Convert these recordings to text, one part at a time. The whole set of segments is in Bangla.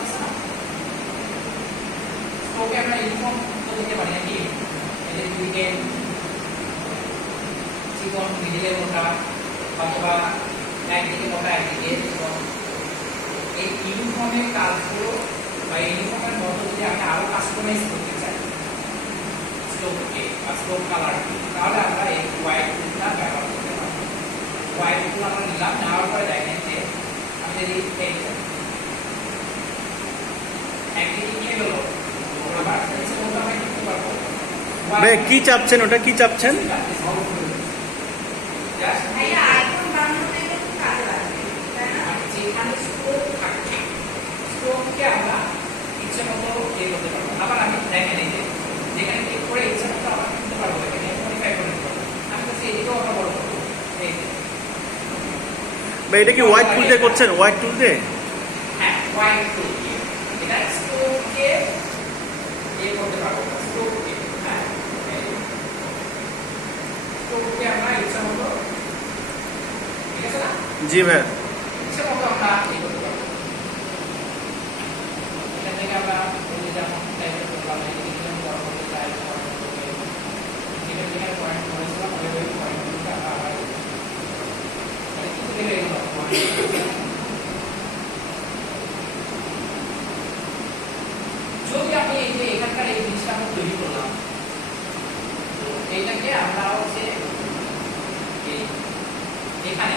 আছে না, স্ট্রোকে আমরা ইউনিফর্ম দিতে পারি নাকি, এই যে দুদিকে চিকন মিডিলে মোটা অথবা একদিকে মোটা একদিকে চিকন, এই ইউনিফর্মের কাজগুলো বা ইউনিফর্মের মতো যদি আমি আরো কাস্টমাইজ করতে চাই স্ট্রোককে বা স্ট্রোক কালারকে, তাহলে আমরা এই হোয়াইট টুলটা ব্যবহার করতে পারি। হোয়াইট টুল আমরা নিলাম, নেওয়ার পরে দেখেন যে আমি যদি এই একদিকে নিয়ে গেল আবার নিচে মতো আমি করতে পারবো। ভাই কি চাচ্ছেন, ওটা কি চাচ্ছেন? যেখানে স্ট্রোক থাকছে স্ট্রোককে আমরা ইচ্ছে মতো ইয়ে করতে পারবো। আবার আমি দেখেন এই যে যেখানে ক্লিক করে ইচ্ছে মতো আবার করতে পারবো, এখানে মডিফাই করে দিতে পারবো। আমি বলছি এদিকেও আমরা বড় করবো, এই যে ভাই এটা কি হোয়াইট টুল দিয়ে করছেন? হোয়াইট টুল দিয়ে? হ্যাঁ, হোয়াইট টুল দিয়ে এটা স্ট্রোককে ইয়ে করতে পারবো, স্ট্রোককে হ্যাঁ স্ট্রোককে আমরা ইচ্ছে মতো, ঠিক আছে না? জি ভাই, ইচ্ছে মতো আমরা ইয়ে করতে পারবো। এখান থেকে আমরা বলি যেমন টাইপের করলাম, এদিকে বড় করতে চাই, বড় করতে যেখানে যেখানে পয়েন্ট করেছিলাম ওই পয়েন্টগুলোকে আমরা আবার কিছু থেকে এগুলো যদি আমি এই যে এখানকার এই জিনিসটা আমরা তৈরি করলাম, তো এইটাকে আমরা হচ্ছে এখানে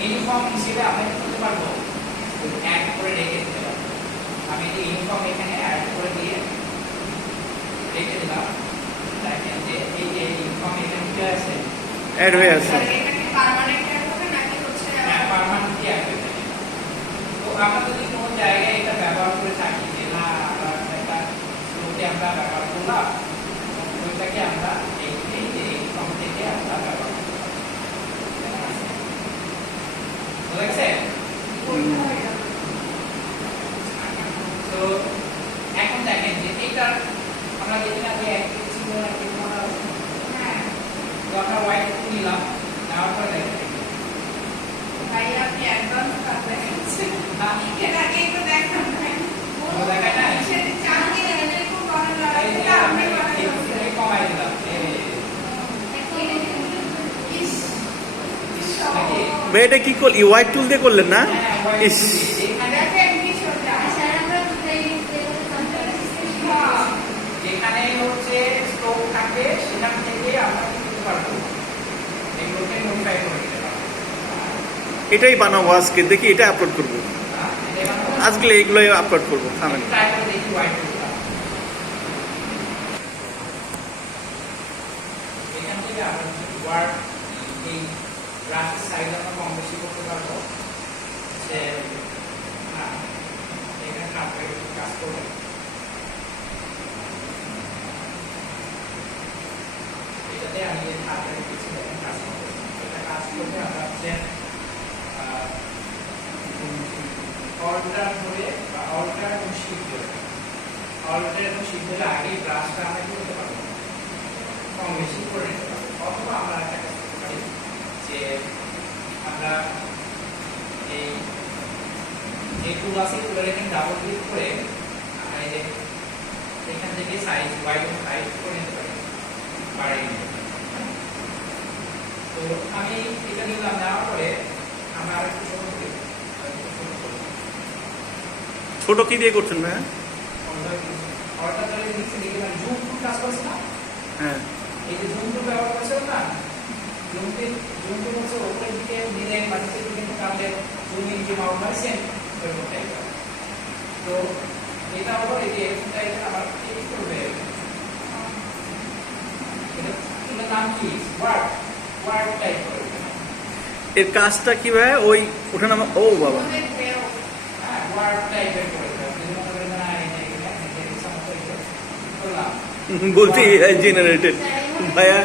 ইউনিফর্ম হিসেবে আমরা কি করতে পারবো, অ্যাড করে রেখে দিতে পারবো। আমি এই ইউনিফর্ম এখানে অ্যাড করে দিয়ে রেখে দিলাম, দেখেন যে এই যে ইউনিফর্ম এখানে কি আছে, অ্যাড হয়ে আছে। এটা কি পার্মানেন্ট অ্যাড হবে নাকি হচ্ছে পার্মানেন্ট কি অ্যাড হয়ে থাকে। তো আমরা যদি কোনো জায়গায় এটা ব্যবহার করে থাকি যে না আমরা একটা স্ট্রোকে আমরা ব্যবহার করলাম, ওইটাকে আমরা এই যে ইউনিফর্ম থেকে আমরা ব্যবহার করতে পারি। বুঝা গেছে? তো এখন দেখেন যে এটা আমরা যেখানে ওই অ্যাক্টিভ ছিল অ্যাক্টিভ করা হ্যাঁ তো আমরা হোয়াইট টুল নিলাম, নেওয়ার পরে দেখেন ভাই আপনি অ্যাডভান্স কাজ দেখাচ্ছেন, এর আগে একটু দেখান ভাই ও দেখায় না, সেটা চাঙ্গি এটা খুব ভালো লাগে, এই যে এটা আমি আপনি বানাই এই কমাই দিলাম ইস নাকি? ভাই এটা কি করল, হোয়াইট টুল দিয়ে করলেন না? হ্যাঁ, হোয়াইট ইস, টুল দিয়ে এখানে দেখেন কি সোজা যেখানে হচ্ছে স্ট্রোক থাকে সেখান থেকে আমরা কি করতে পারবো, এগুলোকে মডিফাই করে দিতে পারবো। এটাই বানাবো আজকে, দেখি এটা আপলোড করবো আজকে, এগুলোই আপলোড করবো। থামেন, ট্রাই করে দেখি হোয়াইট টুলটা। এখান থেকে আমরা ওয়ার্ড এই ব্রাশের সাইজ আমরা কম বেশি করতে পারবো, যে না এখানে কাটবে কাজ করবে এটাতে আমি এই কাটবে কিছু দেখেন কাজ করবে, এটা কাজ করবে আমরা হচ্ছে অল্টার ধরে বা অল্টার এবং শিফট ধরে, অল্টার এবং শিফট ধরে আগে ব্রাশটা আমরা কি করতে পারবো, কম বেশি করে নিতে পারবো। অথবা আমরা একটা কাজ করতে পারি যে আমরা এই যে টুল আছে টুলের এখানে ডাবল ক্লিক করে আমরা এই যে এখান থেকে সাইজ ওয়াইড এবং হাইট করে নিতে পারি, বাড়িয়ে নিতে পারি। তো আমি এটা নিলাম, নেওয়ার পরে আমরা আরেকটু ছোট করি, ছোট কি দিয়ে করছেন ভাই? অর্ডার করে নিচে দেখে মানে জুম টুল কাজ করছে না, হ্যাঁ, এই যে জুম টুল ব্যবহার করছেন না, জুম টুল হচ্ছে উপরের দিকে নিলে বা নিচের দিকে টানলে জুম ইন জুম আউট হয় সেম এরকম টাইপের। তো এটা হলো এই যে এরকম টাইপের আবার কি করবে, এটার নাম কি, ওয়ার্ড ওয়ার্ড টাইপ করবে। এর কাজটা কি ভাই? ওই ওঠানামা, ও বাবা, হ্যাঁ ওয়ার্ড টাইপের করে দেবে, বিভিন্ন ধরনের না এই যে এখানে ইচ্ছা মতো এটা করলাম বলছি এআই জেনারেটেড ভাইয়া,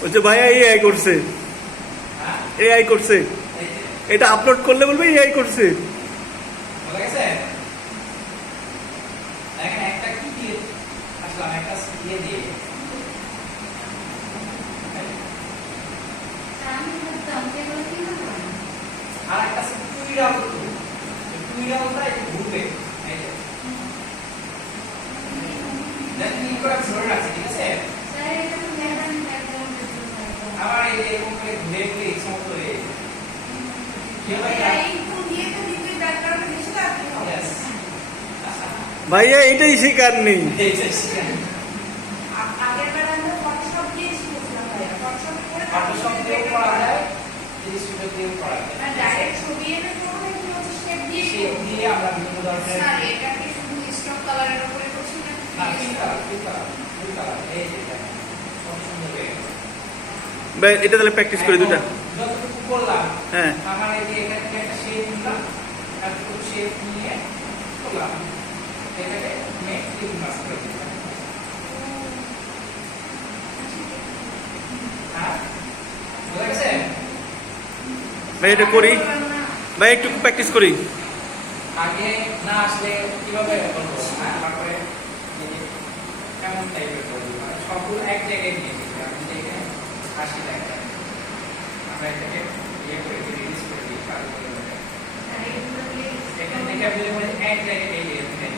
বলছে ভাইয়া এআই করছে, এআই করছে, এটা আপলোড করলে বলবে এআই করছে। বুঝা গেছে? দেখেন একটা কি দিয়ে আসলাম, একটা দিয়ে দিয়ে করে ধরে রাখছি, ঠিক আছে? স্যার এটা তো দেখেন একদম আবার এই যে এরকম করে ঘুরে ঘুরে ইচ্ছা মতো করে কি হয় না? একটু দিয়ে তো দিতে ব্যাকগ্রাউন্ডে বেশি রাখতে হবে। Yes. ভাইয়া এটাই শেখার নেই। এইটা শিখেন। আগের বার আমরা ফটোশপ দিয়ে শিখেছিলাম ভাইয়া, ফটোশপ করে Photoshop দিয়েও করা যায়, Illustrator দিয়েও করা যায়। না ডাইরেক্ট ছবি এনে করব নাকি হচ্ছে শেপ দিয়ে শেপ করব? দিয়ে আমরা বিভিন্ন ধরনের স্যার এটা কি শুধু স্টক কালারের উপরে করছি না না কি কালার এই যে এটা কত সুন্দর হয়ে গেছে। ভাই এটা তাহলে প্র্যাকটিস করি দুটা। যতটুকু করলাম হ্যাঁ আমার এই যে এখান থেকে একটা শেপ নিলাম, তারপর শেপ নিয়ে করলাম, এটাকে মেক ক্লিক মাস করে দিলাম। হ্যাঁ বুঝা গেছে? ভাই এটা করি, ভাই একটু প্র্যাকটিস করি। আগে না আসলে কিভাবে করবো? হ্যাঁ তারপরে এই যে কেমন টাইপের করবো, মানে সবগুলো এক জায়গায় নিয়ে দিচ্ছি। আমি যে এখানে 80 টাকা আমরা এটাকে ইয়ে করে দিই, রিলিজ করে দিই, কাজ করে দিই। এখান থেকে আপনি বলে এক জায়গায় এই যে এখানে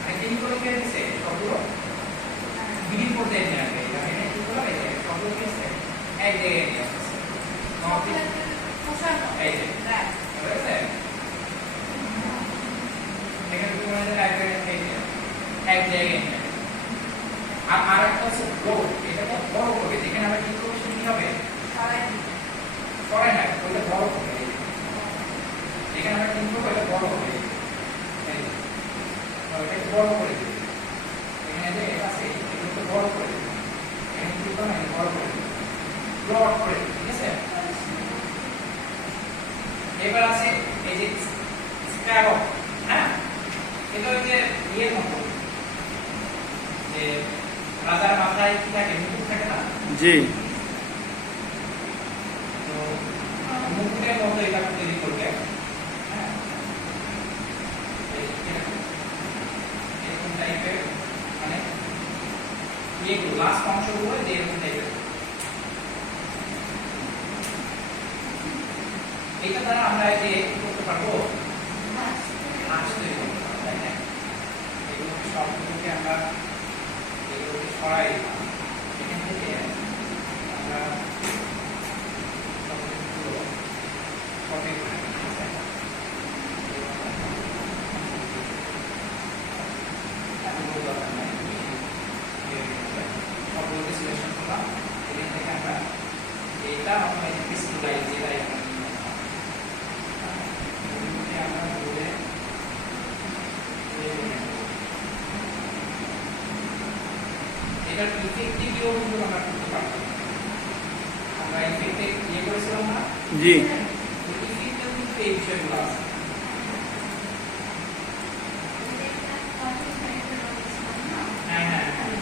মানে তিন করে কে দিছে সবগুলো বিলীন করতে নিয়ে আসবে। এখানে কি করলাম, এই যে সবগুলো কি আছে এক জায়গায় নিয়ে আসছে। এই যে বুঝেছে? এখানে কি বলে এক জায়গায় এই যে এক জায়গায় নিয়ে আসবে। আর আরেকটা হচ্ছে বড়, এটাকে বড় করবে। যেখানে আমরা কি করবো সেটা কি হবে? সরাই না, ওইটা বড় করবে। যেখানে আমরা কি করবো এটা বড় হবে। এই যে এটাকে বড় করে দিই। এখানে যে এটা আছে এটাকে বড় করে দিই। এখানে কি করবো না, এটা বড় করে দিই, প্লট করে দিই, ঠিক আছে? এবার আছে এই যে স্ক্র্যাব, হ্যাঁ এটা হচ্ছে ইয়ের মতো, যে রাজার মাথায় কি থাকে, মুকুট থাকে না? জি তো মুকুটের মতো এটা তৈরি করবে। হ্যাঁ এরকম টাইপের, মানে ইয়েগুলো লাস্ট অংশগুলো যে এরকম টাইপের। এটা দ্বারা আমরা এই যে কি করতে পারবো, হাঁস তৈরি করতে পারবো, তাই না? এগুলো সবগুলোকে আমরা এগুলোকে সরাই দিলাম। এখান থেকে আমরা সবগুলো কপি করে নিই, ঠিক আছে? এতগুলো দরকার নাই, সবগুলোকে সিলেকশন করলাম। এখান থেকে আমরা এটা আমরা ক্রিস্টালাইজ যেটা এখানে আমরা বলে এটার ইফেক্টিভিও কিন্তু আমরা করতে পারবো। আমরা ইফেক্টে ইয়ে করেছিলাম না, জি ইফেক্টেও কিন্তু এই বিষয়গুলো আছে। হ্যাঁ হ্যাঁ হ্যাঁ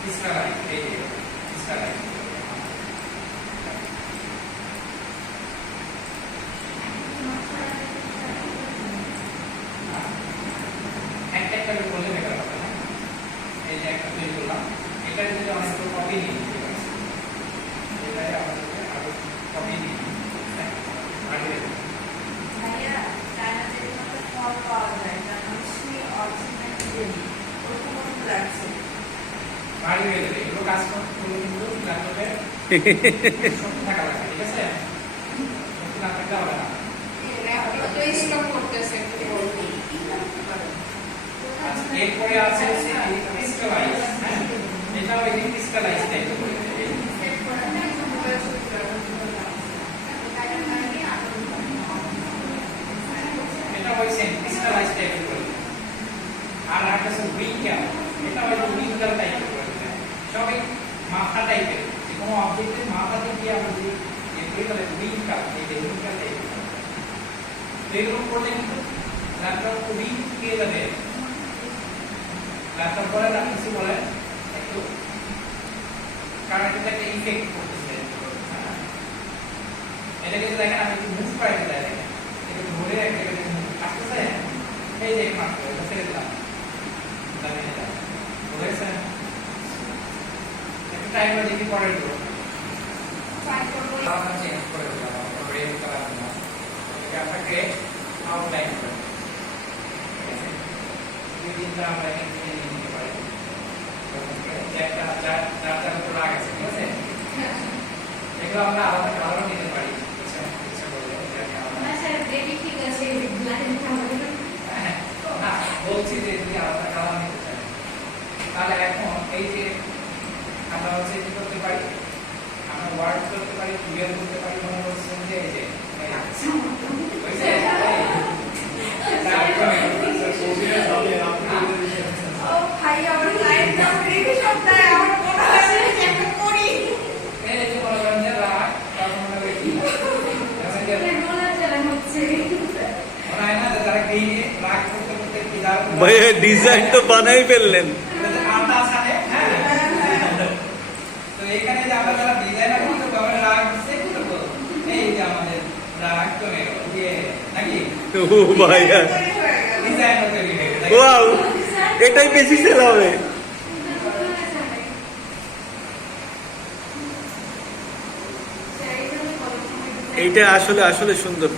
ক্রিস্টালাইজ, এই যে ক্রিস্টালাইজ একটা একটা করে বললে বেকার হবে না। এই যে একটা তৈরি করলাম, এটা যদি অনেকগুলো কপি নিই, এটাই আমাদেরকে আরো কপি নিই, হ্যাঁ আগে ভাইয়া চায়নাতে একটা ফল পাওয়া যায় তার নাম শ্রী অরিজিনাল জেলি, ওরকম মতো লাগছে। বাড়ি হয়ে যাবে। এগুলো কাজ করতে কিন্তু ল্যাপটপে শক্তি থাকা লাগে, ঠিক আছে? শক্তি না থাকলে হবে না। তো স্টক করতেছে একটু বলবি আচ্ছা, এরপরে আছে হচ্ছে ক্রিস্টালাইজ, হ্যাঁ এটাও এই ক্রিস্টালাইজ টাইপের করে দেবে। এটা ওই সেম ক্রিস্টালাইজ টাইপের করে দেবে। আর একটা আছে উইঙ্কার, এটা ওই উইঙ্কার টাইপের করে দেবে। সবই মাথা টাইপের, যে কোনো অবজেক্টের মাথা থেকে আমরা যদি এর তাহলে উইঙ্কার, এই যে উইঙ্কার টাইপের। তো এরকম করলে কিন্তু ল্যাপটপ খুবই পেয়ে যাবে। ল্যাপটপ বলে না কিছু বলে একটু, কারণ এটা একটা ইফেক্ট করতেছে। এটা কিন্তু দেখেন আমি একটু মুভ করে দিতে দেখেন, একটু ধরে একটা আসতেছে, এই যে মাত্র এটা ছেড়ে দিলাম, বুঝেছেন? একটু টাইম দেখি পরে দেবো, চেঞ্জ করে দিলাম, আপনাকে আউটলাইন করে 2-3টা আমরা এখান থেকে নিয়ে নিতে পারি। চারটার উপর রাগ আছে, ঠিক আছে? এগুলো আমরা আলাদা কালারও নিতে পারি, ইচ্ছা করলে এটাকে আলাদা। না স্যার বেবি ঠিক আছে লাইন থাকবে হ্যাঁ, না, বলছি যে যদি আলাদা কালার নিতে চাই তাহলে এখন এই যে আমরা হচ্ছে কি করতে পারি, আমরা ওয়ার্ড করতে পারি, টুগেদার করতে পারি, মনে করছেন যে এই যে হয়েছে? ও ভাই আমার লাইন দাও বেবি সপ্তাহে আমার মনে আছে একটা পড়ি এই যে মনে করেন যে রাগ, তখন মনে করি কি? রোলার চালান হচ্ছে মনে হয় না যে তারা গিয়ে রাগ করতে করতে কি দাঁড় করে- ভাই ডিজাইন তো বানাই ফেললেন। এটা যে আন্দাজ আনে, হ্যাঁ? তো এখানে যে আমরা যারা ডিজাইনার করতে পারবো রাগ সেট করবো, এই যে আমাদের রাগ কমে গেল, দিয়ে নাকি ও ভাইয়া, ডিজাইন তৈরি হয়ে গেল। ওয়াও, এটাই বেশি সেল হবে। এইটা আসলে আসলে সুন্দর।